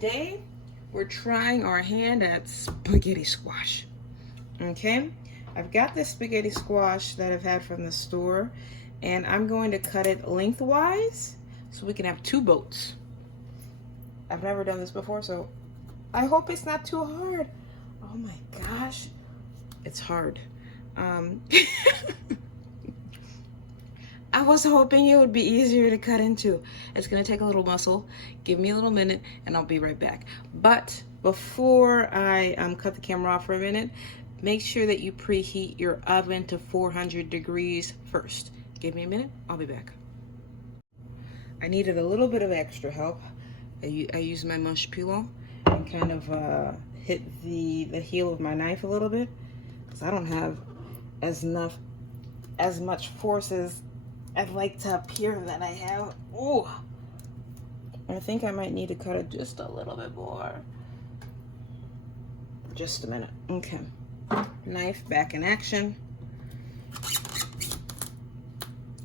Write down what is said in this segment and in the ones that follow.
today we're trying our hand at spaghetti squash. Okay, I've got this spaghetti squash that I've had from the store, and I'm going to cut it lengthwise so we can have two boats. I've never done this before, so I hope it's not too hard. Oh my gosh, it's hard. I was hoping it would be easier to cut into. It's gonna take a little muscle. Give me a little minute and I'll be right back. But before I cut the camera off for a minute, make sure that you preheat your oven to 400 degrees first. Give me a minute, I'll be back. I needed a little bit of extra help. I used my mush pillow and kind of hit the heel of my knife a little bit, because I don't have as much force as I'd like to appear that I have. Oh, I think I might need to cut it just a little bit more. Just a minute. Okay. Knife back in action.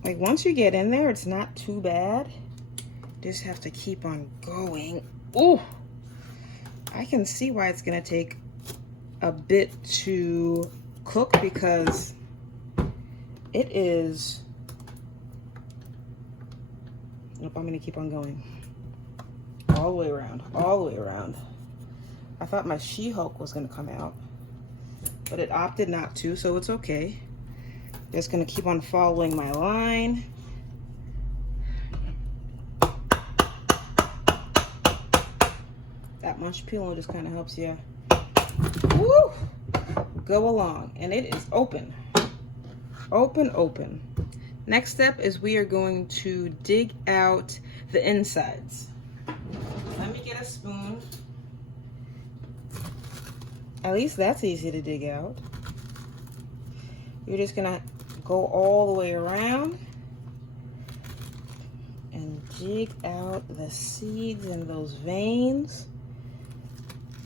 Like, once you get in there, it's not too bad. Just have to keep on going. Oh, I can see why it's gonna take a bit to cook, because it is. Nope, I'm gonna keep on going. All the way around, all the way around. I thought my She-Hulk was gonna come out, but it opted not to, so it's okay. Just gonna keep on following my line. That mush pillow just kind of helps you, woo, go along. And it is open. Open, open. Next step is we are going to dig out the insides. Let me get a spoon. At least that's easy to dig out. You're just gonna go all the way around and dig out the seeds and those veins,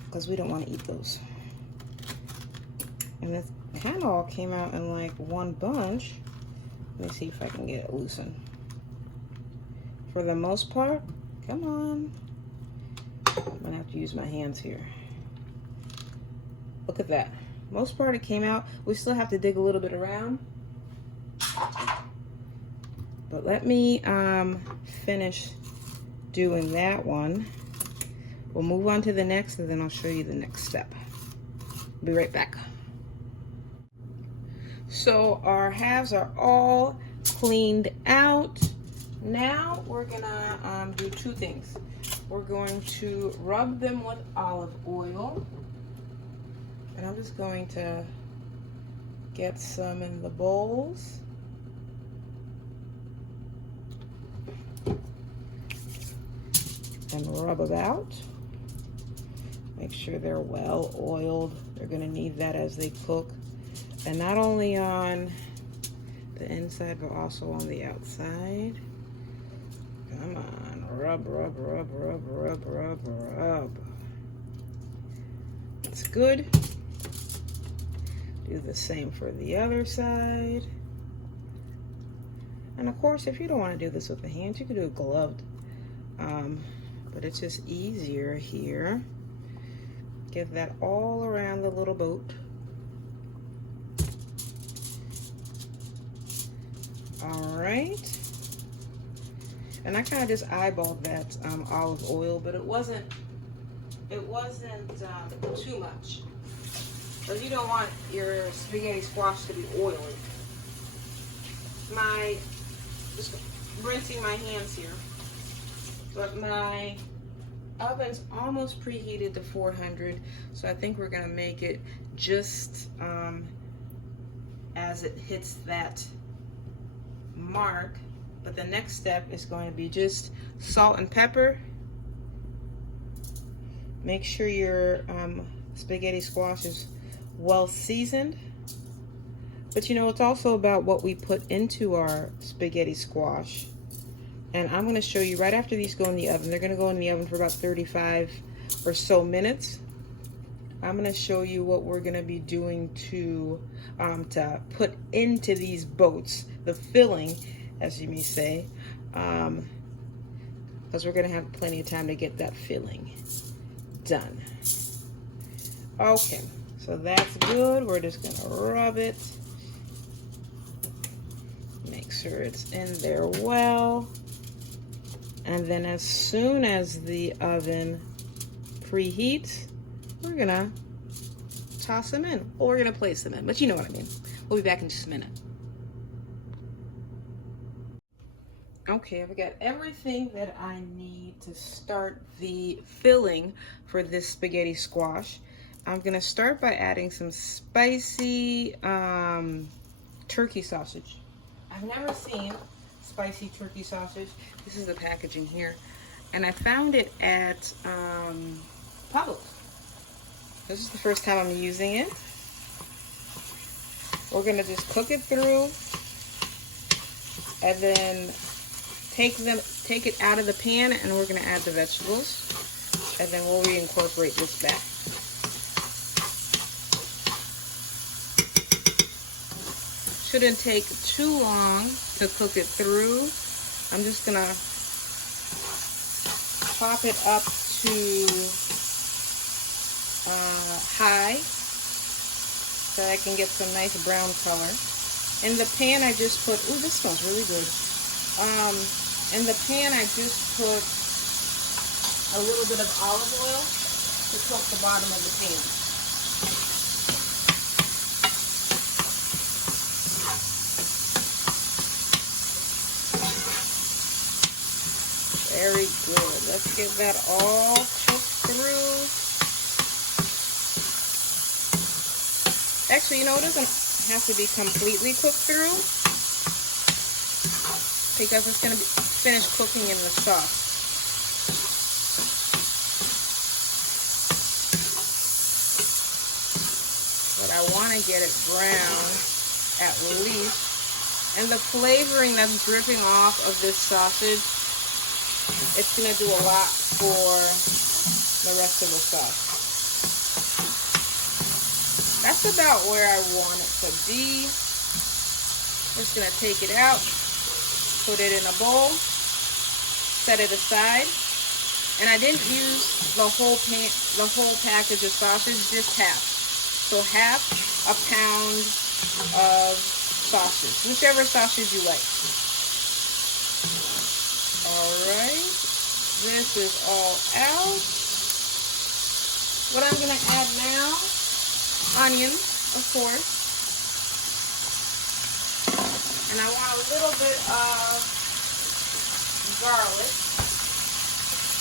because we don't want to eat those. And it kind of all came out in like one bunch. Let me see if I can get it loosened. For the most part, come on. I'm gonna have to use my hands here. Look at that. Most part it came out. We still have to dig a little bit around. But let me finish doing that one. We'll move on to the next, and then I'll show you the next step. Be right back. So our halves are all cleaned out. Now we're gonna do two things. We're going to rub them with olive oil. And I'm just going to get some in the bowls. And rub about. Make sure they're well oiled. They're gonna need that as they cook. And not only on the inside, but also on the outside. Come on, rub, rub, rub, rub, rub, rub, rub. It's good. Do the same for the other side. And of course, if you don't want to do this with the hands, you can do it gloved. But it's just easier here. Get that all around the little boat. All right. And I kind of just eyeballed that olive oil, but it wasn't too much. Because you don't want your spaghetti squash to be oily. Just rinsing my hands here. But my oven's almost preheated to 400, so I think we're gonna make it just as it hits that mark. But the next step is going to be just salt and pepper. Make sure your spaghetti squash is well seasoned. But you know, it's also about what we put into our spaghetti squash. And I'm going to show you right after these go in the oven. They're going to go in the oven for about 35 or so minutes. I'm going to show you what we're going to be doing to put into these boats, the filling, as you may say, because we're going to have plenty of time to get that filling. done. Okay, so that's good. We're just gonna rub it. Make sure it's in there well. And then as soon as the oven preheats, we're gonna toss them in. Or we're gonna place them in, but you know what I mean. We'll be back in just a minute. Okay, I've got everything that I need to start the filling for this spaghetti squash. I'm gonna start by adding some spicy turkey sausage. I've never seen spicy turkey sausage. This is the packaging here. And I found it at Publix. This is the first time I'm using it. We're gonna just cook it through and then take it out of the pan, and we're gonna add the vegetables, and then we'll reincorporate this back. Shouldn't take too long to cook it through. I'm just gonna pop it up to high so I can get some nice brown color. In the pan I just put, ooh, this smells really good. In the pan I just put a little bit of olive oil to coat the bottom of the pan. Very good. Let's get that all cooked through. Actually, you know, it doesn't have to be completely cooked through because it's going to be finished cooking in the sauce. But I want to get it brown at least. And the flavoring that's dripping off of this sausage, it's going to do a lot for the rest of the sauce. That's about where I want it to be. Just going to take it out, put it in a bowl, set it aside. And I didn't use the whole package of sausage, just half. So half a pound of sausage, whichever sausage you like. Alright, this is all out. What I'm going to add now, onions, of course. And I want a little bit of garlic.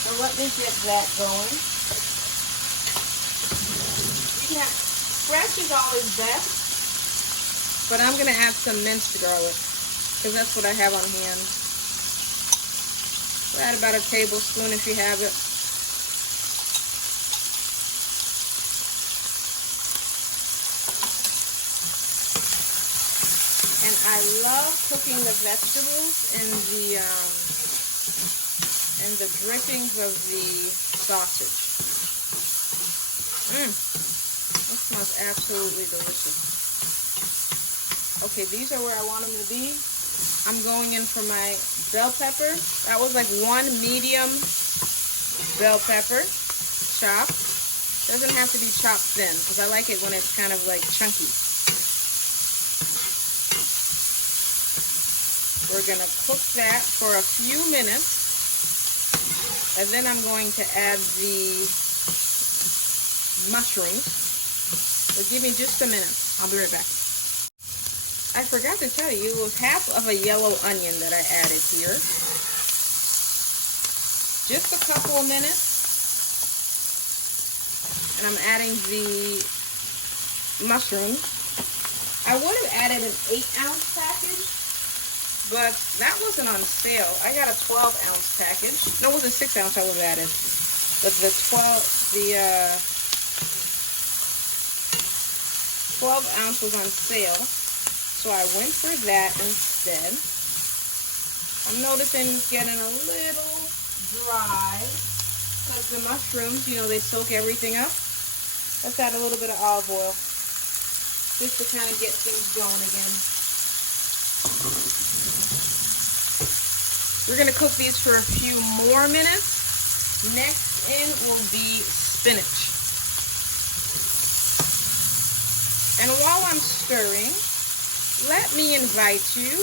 So let me get that going. You can have, fresh is always best, but I'm going to add some minced garlic because that's what I have on hand. Add about a tablespoon if you have it. And I love cooking the vegetables in the drippings of the sausage. That smells absolutely delicious. Okay, these are where I want them to be. I'm going in for my bell pepper. That was like one medium bell pepper, chopped. Doesn't have to be chopped thin because I like it when it's kind of like chunky. We're going to cook that for a few minutes, and then I'm going to add the mushrooms. So give me just a minute. I'll be right back. I forgot to tell you, it was half of a yellow onion that I added here. Just a couple of minutes. And I'm adding the mushrooms. I would have added an 8-ounce package, but that wasn't on sale. I got a 12-ounce package. No, it was a 6-ounce I would have added. But the 12-ounce was on sale. So I went for that instead. I'm noticing it's getting a little dry because the mushrooms, you know, they soak everything up. Let's add a little bit of olive oil just to kind of get things going again. We're going to cook these for a few more minutes. Next in will be spinach. And while I'm stirring, let me invite you,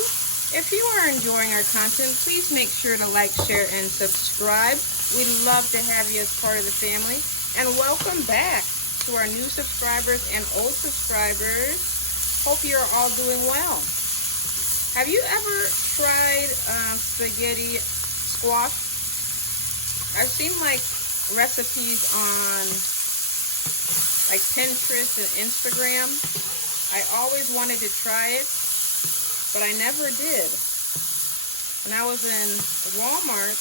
if you are enjoying our content, please make sure to like, share, and subscribe. We'd love to have you as part of the family. And welcome back to our new subscribers and old subscribers. Hope you're all doing well. Have you ever tried spaghetti squash? I've seen like recipes on like Pinterest and Instagram. I always wanted to try it, but I never did. And I was in Walmart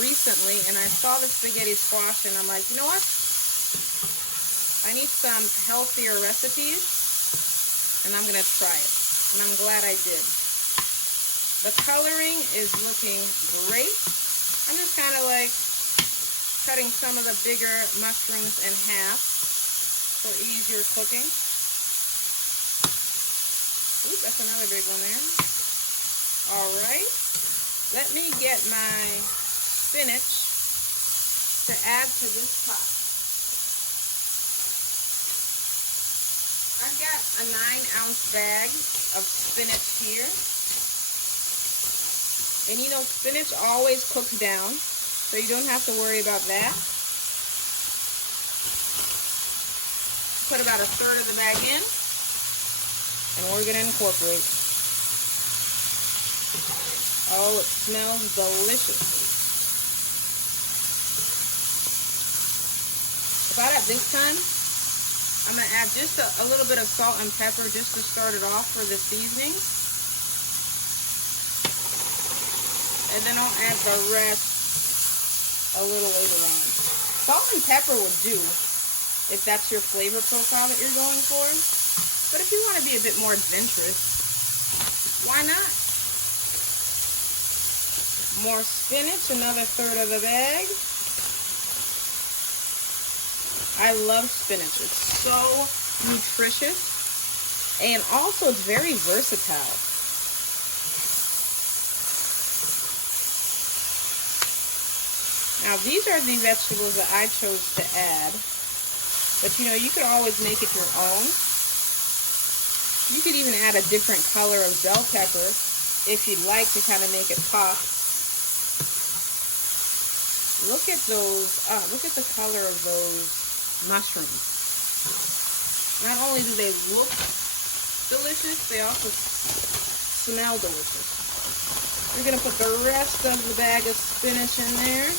recently, and I saw the spaghetti squash, and I'm like, you know what? I need some healthier recipes, and I'm gonna try it. And I'm glad I did. The coloring is looking great. I'm just kind of like cutting some of the bigger mushrooms in half for easier cooking. Ooh, that's another big one there. All right, let me get my spinach to add to this pot. I've got a 9-ounce bag of spinach here. And you know, spinach always cooks down, so you don't have to worry about that. Put about 1/3 of the bag in. And we're going to incorporate. Oh, it smells delicious. About at this time, I'm going to add just a little bit of salt and pepper just to start it off for the seasoning. And then I'll add the rest a little later on. Salt and pepper will do if that's your flavor profile that you're going for. But if you want to be a bit more adventurous, why not? More spinach, another 1/3 of the bag. I love spinach. It's so nutritious, and also it's very versatile. Now these are the vegetables that I chose to add, but you know, you could always make it your own. You could even add a different color of bell pepper if you'd like to kind of make it pop. Look at those, look at the color of those mushrooms. Not only do they look delicious, they also smell delicious. We're gonna put the rest of the bag of spinach in there.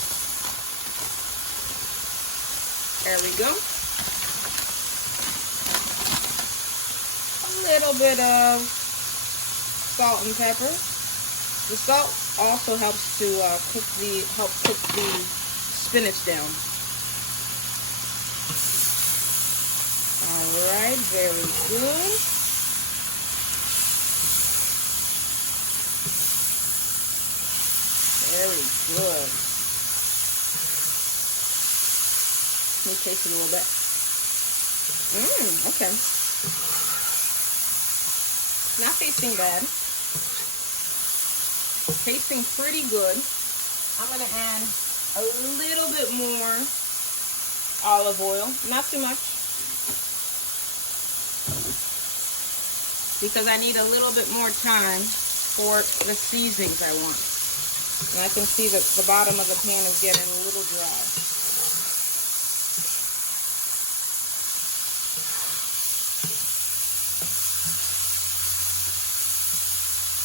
There we go. Little bit of salt and pepper. The salt also helps to cook the spinach down. All right, very good. Very good. Let me taste it a little bit. Okay. Not tasting bad. Tasting pretty good. I'm going to add a little bit more olive oil. Not too much. Because I need a little bit more time for the seasonings I want. And I can see that the bottom of the pan is getting a little dry.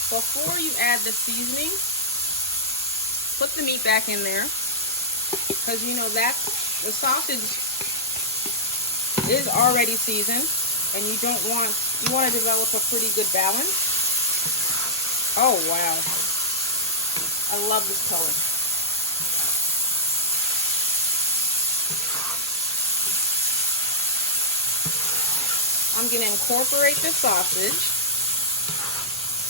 Before you add the seasoning, put the meat back in there, because you know that the sausage is already seasoned, and you want to develop a pretty good balance. Oh wow, I love this color. I'm going to incorporate the sausage.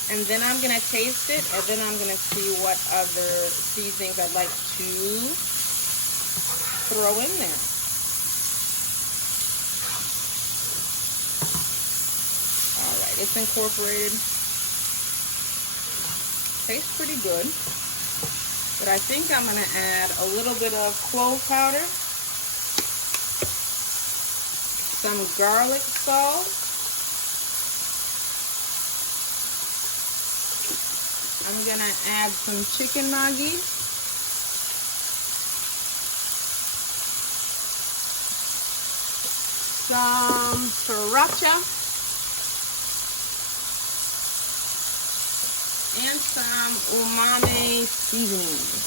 And then I'm going to taste it, and then I'm going to see what other seasonings I'd like to throw in there. All right, it's incorporated. Tastes pretty good. But I think I'm going to add a little bit of clove powder some garlic salt. I'm gonna add some chicken nugget. Some sriracha. And some umami seasonings.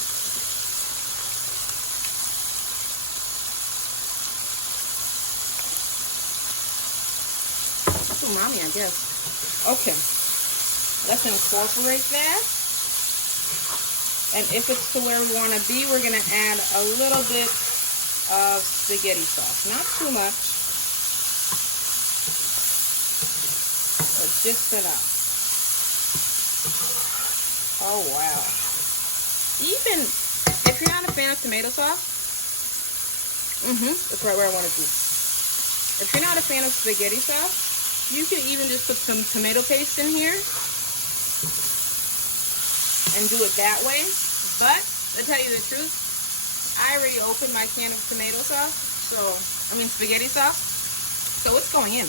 That's umami, I guess. Okay. Let's incorporate that. And if it's to where we want to be, we're going to add a little bit of spaghetti sauce. Not too much, but just enough. Oh, wow. Even if you're not a fan of tomato sauce, that's right where I want to be. If you're not a fan of spaghetti sauce, you can even just put some tomato paste in here and do it that way. But to tell you the truth, I already opened my can of tomato sauce, spaghetti sauce, so it's going in.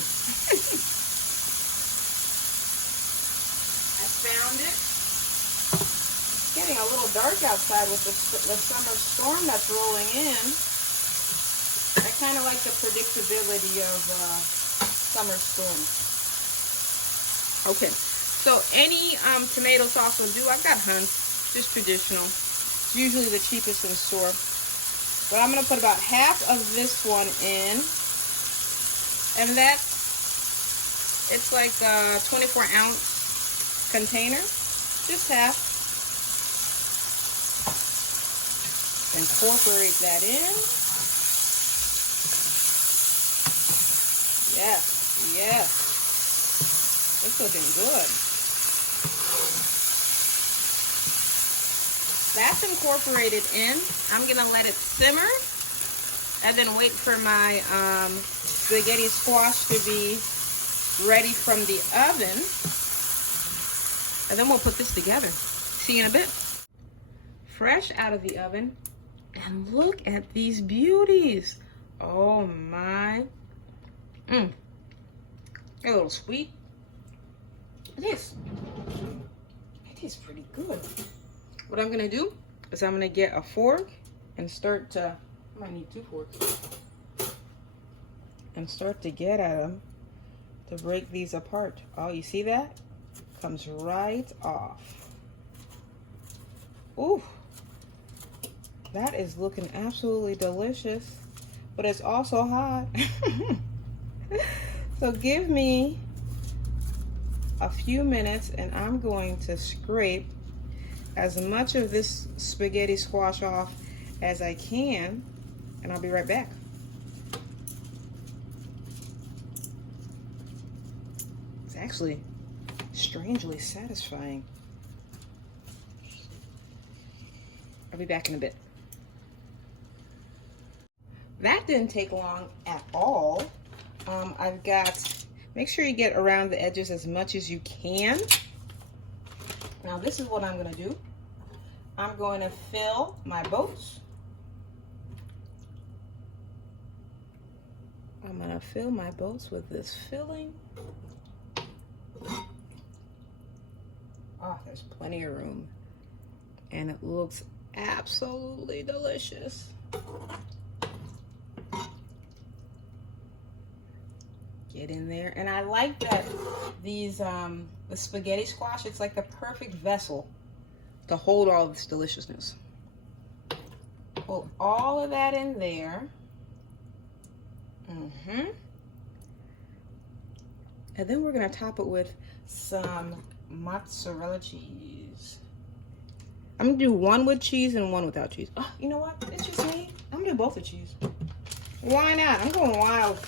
I found it. It's getting a little dark outside with the summer storm that's rolling in. I kind of like the predictability of summer storms. Okay, so any tomato sauce will do. I've got Hunt's, just traditional. It's usually the cheapest in the store. But I'm going to put about half of this one in. And it's like a 24-ounce container. Just half. Incorporate that in. Yes, yes. It's looking good. That's incorporated in. I'm gonna let it simmer and then wait for my spaghetti squash to be ready from the oven. And then we'll put this together. See you in a bit. Fresh out of the oven. And look at these beauties. Oh my. A little sweet. It tastes pretty good. What I'm gonna do is I'm gonna get a fork and start to, I might need 2 forks, and start to get at them to break these apart. Oh, you see that? Comes right off. Ooh, that is looking absolutely delicious, but it's also hot. So give me a few minutes and I'm going to scrape as much of this spaghetti squash off as I can, and I'll be right back. It's actually strangely satisfying. I'll be back in a bit. That didn't take long at all. I've got, make sure you get around the edges as much as you can. Now this is what I'm gonna do. I'm going to fill my boats. I'm gonna fill my boats with this filling. Oh, there's plenty of room. And it looks absolutely delicious. Get in there. And I like that these, the spaghetti squash, it's like the perfect vessel to hold all this deliciousness. Pull all of that in there. And then we're gonna top it with some mozzarella cheese. I'm gonna do one with cheese and one without cheese. Oh, you know what? It's just me. I'm gonna do both with cheese. Why not? I'm going wild.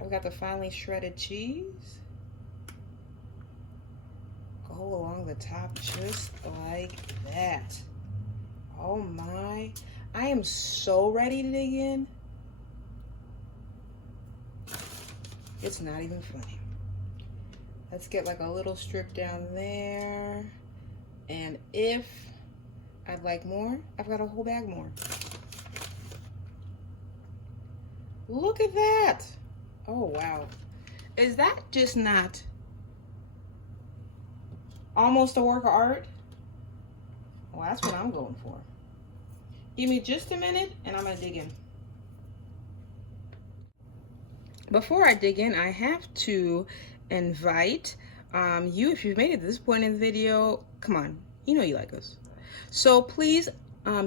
I've got the finely shredded cheese. Go along the top just like that. Oh my. I am so ready to dig in. It's not even funny. Let's get like a little strip down there. And if I'd like more, I've got a whole bag more. Look at that. Oh, wow. Is that just not almost a work of art? Well, that's what I'm going for. Give me just a minute and I'm gonna dig in. Before I dig in, I have to invite you, if you've made it to this point in the video, come on, you know you like us. So please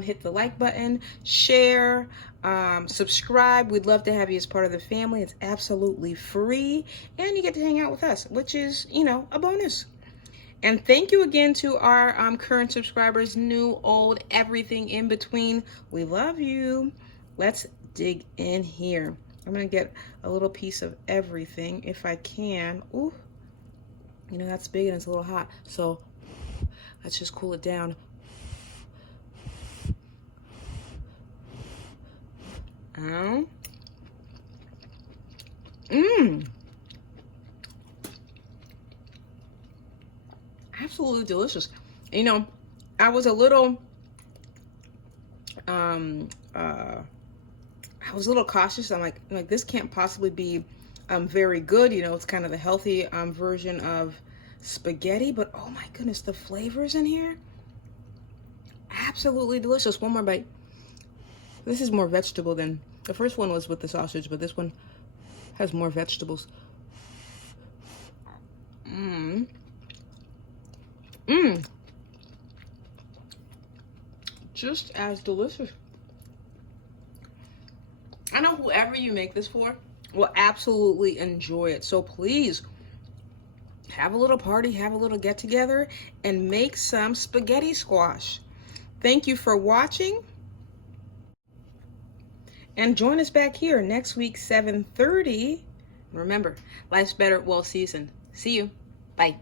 hit the like button, share, subscribe. We'd love to have you as part of the family. It's absolutely free, and you get to hang out with us, which is, you know, a bonus. And thank you again to our current subscribers, new, old, everything in between. We love you. Let's dig in here. I'm gonna get a little piece of everything if I can. Ooh, you know, that's big and it's a little hot. So let's just cool it down. Absolutely delicious. You know, I was a little cautious. I'm like this can't possibly be very good. You know, it's kind of the healthy version of spaghetti, but oh my goodness, the flavors in here, absolutely delicious. One more bite. This is more vegetable than the first one was with the sausage, but this one has more vegetables. Just as delicious. I know whoever you make this for will absolutely enjoy it. So please have a little party, have a little get together, and make some spaghetti squash. Thank you for watching. And join us back here next week, 7:30. Remember, life's better well seasoned. See you. Bye.